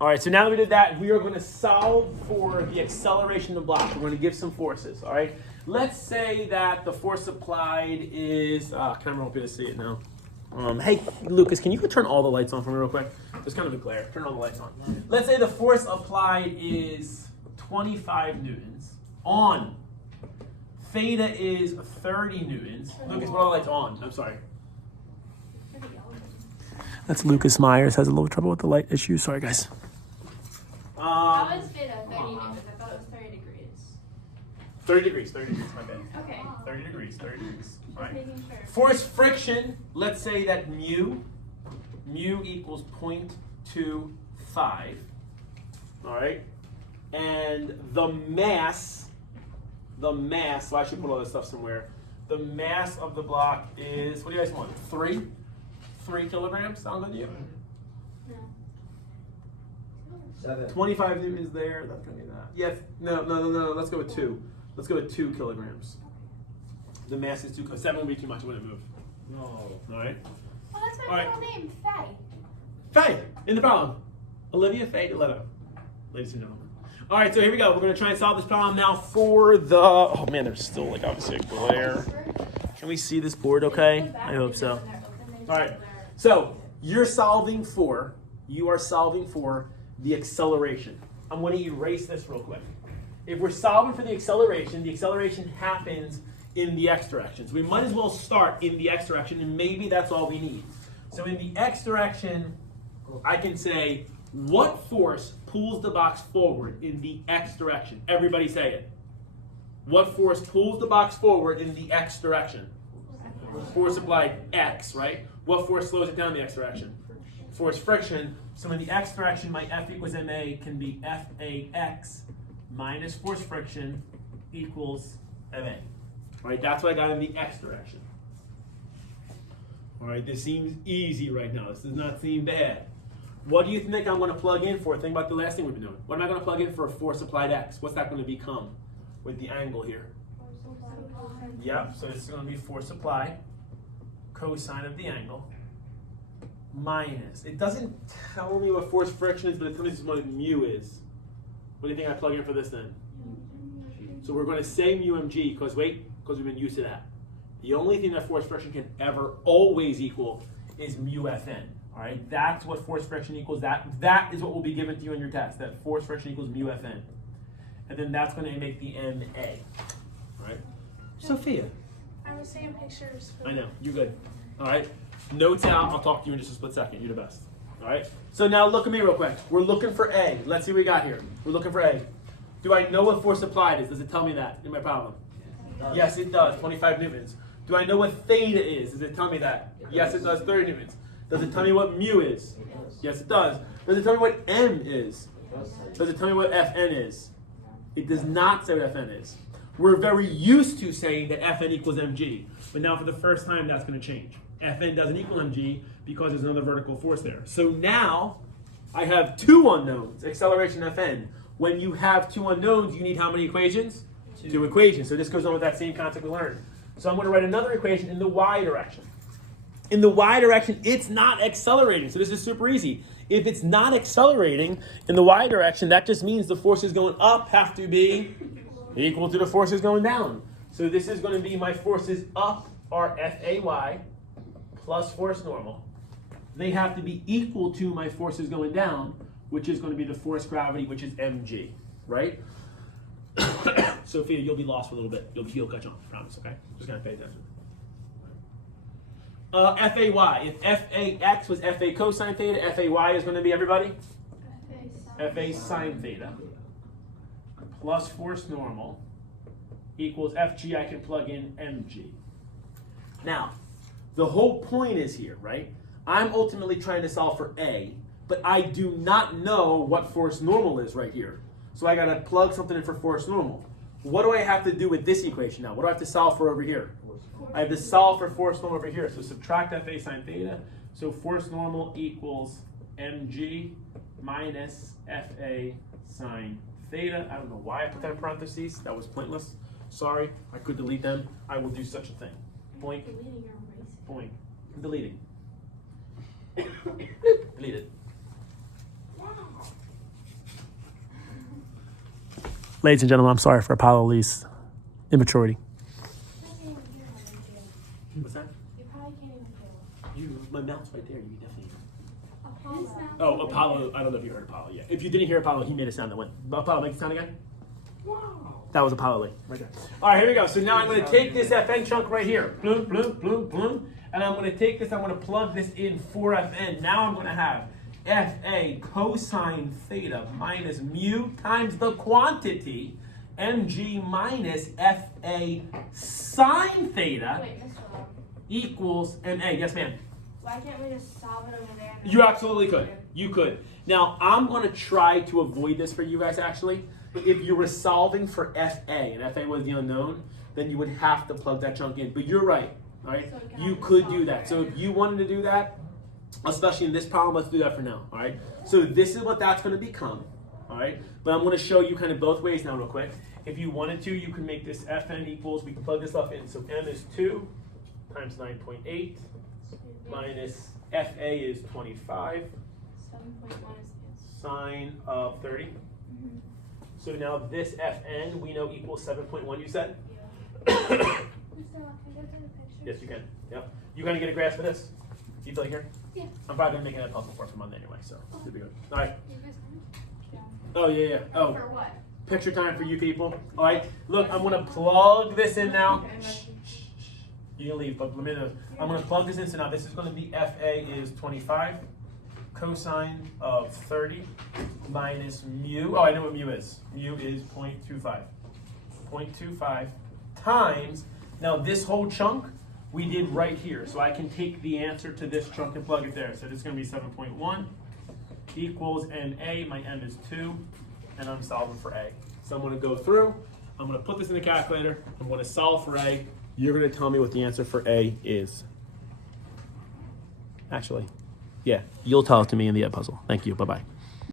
All right, so now that we did that, we are going to solve for the acceleration of the block. We're going to give some forces, all right? Let's say that the force applied is, camera won't be able to see it now. Hey, Lucas, can you go turn all the lights on for me real quick? There's kind of a glare. Turn all the lights on. Let's say the force applied is 25 newtons on. Theta is 30 newtons. Lucas, put all the lights on. I'm sorry. That's Lucas Myers. Has a little trouble with the light issue. Sorry, guys. How is theta 30 newtons? I thought it was 30 degrees. 30 degrees, my bad. Okay. 30 degrees. All right. Making sure. Force friction, let's say that mu equals 0.25. All right. And the mass, so I should put all this stuff somewhere. The mass of the block is, what do you guys want? 3 kilograms? Sound good to you? No. 7. 25 newtons there. That's gonna be that. Yes. No. Let's go with 2. Let's go with 2 kilograms. The mass is 2. 7 would be too much. It wouldn't move. No. All right. Oh, that's All my right. middle name, Faye. Faye, in the problem. Olivia Faye Leto. Ladies and gentlemen. All right, so here we go. We're going to try and solve this problem now for the... Oh, man, there's still, like, obviously a glare. Can we see this board okay? I hope so. All right. So you are solving for the acceleration. I'm going to erase this real quick. If we're solving for the acceleration happens in the x direction. So we might as well start in the x direction, and maybe that's all we need. So in the x direction, I can say, what force pulls the box forward in the x direction? Everybody say it. What force pulls the box forward in the x direction? Force applied x, right? What force slows it down in the x direction? Force friction. So in the x direction, my F equals ma can be Fax minus force friction equals ma. All right, that's what I got in the x direction. All right, this seems easy right now. This does not seem bad. What do you think I'm going to plug in for? Think about the last thing we've been doing. What am I going to plug in for a force applied x? What's that going to become with the angle here? Yep, so this is going to be force applied, cosine of the angle, minus. It doesn't tell me what force friction is, but it tells me what mu is. What do you think I plug in for this then? So we're going to say mu mg, because we've been used to that. The only thing that force friction can ever always equal is mu Fn. All right, that's what force friction equals. That is what will be given to you in your test. That force friction equals mu Fn, and then that's going to make the ma. All right, Sophia. I was taking pictures. I know you're good. All right, notes out. I'll talk to you in just a split second. You're the best. All right. So now look at me real quick. We're looking for A. Let's see what we got here. We're looking for A. Do I know what force applied is? Does it tell me that in my problem? Yes, it does. 25 newtons. Do I know what theta is? Does it tell me that? Yes, it does. 30 newtons. Does it tell me what mu is? Yes, it does. Does it tell me what m is? Does it tell me what Fn is? It does not say what Fn is. We're very used to saying that Fn equals mg, but now for the first time that's going to change. Fn doesn't equal mg because there's another vertical force there. So now I have 2 unknowns, acceleration Fn. When you have 2 unknowns, you need how many equations? 2 equations. So this goes on with that same concept we learned. So I'm going to write another equation in the y direction. In the y direction, it's not accelerating. So this is super easy. If it's not accelerating in the y direction, that just means the forces going up have to be equal to the forces going down. So this is going to be my forces up are Fay plus force normal. They have to be equal to my forces going down, which is going to be the force gravity, which is mg, right? Sophia, you'll be lost for a little bit. You'll catch on, I promise, okay? Just kind of pay attention. Fay. If Fax was Fa cosine theta, Fay is going to be, everybody? Fa sine theta plus force normal equals Fg, I can plug in mg. Now, the whole point is here, right? I'm ultimately trying to solve for A, but I do not know what force normal is right here. So I got to plug something in for force normal. What do I have to do with this equation now? What do I have to solve for over here? I have to solve for force normal over here. So subtract Fa sine theta. So force normal equals mg minus Fa sine theta. I don't know why I put that in parentheses. That was pointless. Sorry, I could delete them. I will do such a thing. Boink. Boink. I'm deleting. Delete it. Ladies and gentlemen, I'm sorry for Apollo Lee's immaturity. What's that? You probably can't even hear My mouth's right there. You definitely. Apollo. Oh, Apollo. I don't know if you heard Apollo yet. If you didn't hear Apollo, he made a sound that went. Apollo, make the sound again. Wow. That was Apollo Lee, right there. All right, here we go. So now I'm going to take this FN chunk right here. Bloom, bloom, bloom, bloom. And I'm going to take this, I'm going to plug this in for FN. Now I'm going to have FA cosine theta minus mu times the quantity, mg minus FA sine theta Wait, Mr. Long. equals MA. Yes, ma'am. Why can't we just solve it over there? You absolutely could. You could. Now, I'm going to try to avoid this for you guys, actually. If you were solving for FA, and FA was the unknown, then you would have to plug that chunk in. But you're right, all right? So You could do that. So if you wanted to do that, especially in this problem, let's do that for now, all right? So this is what that's going to become, all right? But I'm going to show you kind of both ways now real quick. If you wanted to, you can make this Fn equals, we can plug this stuff in. So M is 2 times 9.8 minus FA is 25 7.1 is sine of 30. So now this Fn we know equals 7.1, you said? yeah. Mr. Long, can I go to the picture? Yes, you can. Yep. You kind of get a grasp of this? You feel like here? Yeah. I'm probably going to make it a puzzle for us for Monday anyway, so should be good. All right. You guys can? Oh, yeah. Oh, For what? picture time for you people. All right. Look, I'm going to plug this in now. You can leave, but let me know. I'm going to plug this in. So now this is going to be FA is 25 cosine of 30 minus mu. Oh, I know what mu is. Mu is 0.25. 0.25 times. Now this whole chunk we did right here. So I can take the answer to this chunk and plug it there. So this is going to be 7.1 equals NA. My M is 2. And I'm solving for A. So I'm going to go through. I'm going to put this in the calculator. I'm going to solve for A. You're going to tell me what the answer for A is. Actually, yeah, you'll tell it to me in the puzzle. Thank you. Bye-bye.